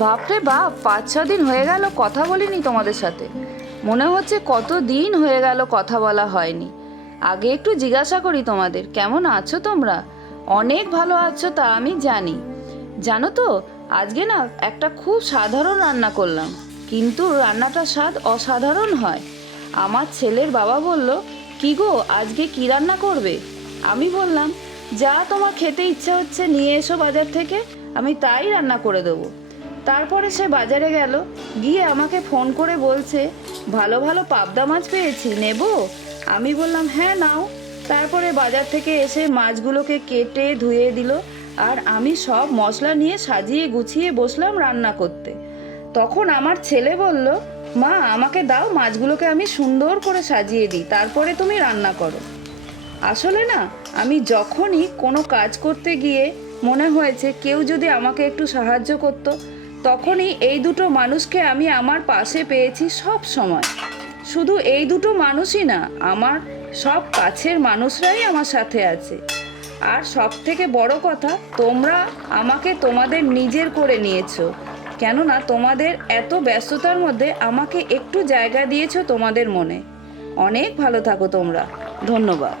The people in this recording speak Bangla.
বাপরে বাপ, 5-6 দিন হয়ে গেল কথা বলিনি তোমাদের সাথে। মনে হচ্ছে কত দিন হয়ে গেল কথা বলা হয়নি। আগে একটু জিজ্ঞাসা করি তোমাদের, কেমন আছো তোমরা? অনেক ভালো আছো তা আমি জানি। জানো তো, আজকে না একটা খুব সাধারণ রান্না করলাম, কিন্তু রান্নাটা স্বাদ অসাধারণ হয়। আমার ছেলের বাবা বলল, কি গো আজকে কি রান্না করবে? আমি বললাম, যা তোমার খেতে ইচ্ছা হচ্ছে নিয়ে এসো বাজার থেকে, আমি তাই রান্না করে দেবো। তারপরে সে বাজারে গেল, গিয়ে আমাকে ফোন করে বলছে, ভালো ভালো পাবদা মাছ পেয়েছি, নেব? আমি বললাম, হ্যাঁ নাও। তারপরে বাজার থেকে এসে মাছগুলোকে কেটে ধুয়ে দিল, আর আমি সব মশলা নিয়ে সাজিয়ে গুছিয়ে বসলাম রান্না করতে। তখন আমার ছেলে বলল, মা আমাকে দাও, মাছগুলোকে আমি সুন্দর করে সাজিয়ে দিই, তারপরে তুমি রান্না করো। আসলে না, আমি যখনই কোনো কাজ করতে গিয়ে মনে হয়েছে কেউ যদি আমাকে একটু সাহায্য করত, তখনই এই দুটো মানুষকে আমি আমার পাশে পেয়েছি সব সময়। শুধু এই দুটো মানুষই না, আমার সব কাছের মানুষরাই আমার সাথে আছে। আর সব থেকে বড় কথা, তোমরা আমাকে তোমাদের নিজের করে নিয়েছো। কেননা তোমাদের এত ব্যস্ততার মধ্যে আমাকে একটু জায়গা দিয়েছো তোমাদের মনে। অনেক ভালো থাকো তোমরা। ধন্যবাদ।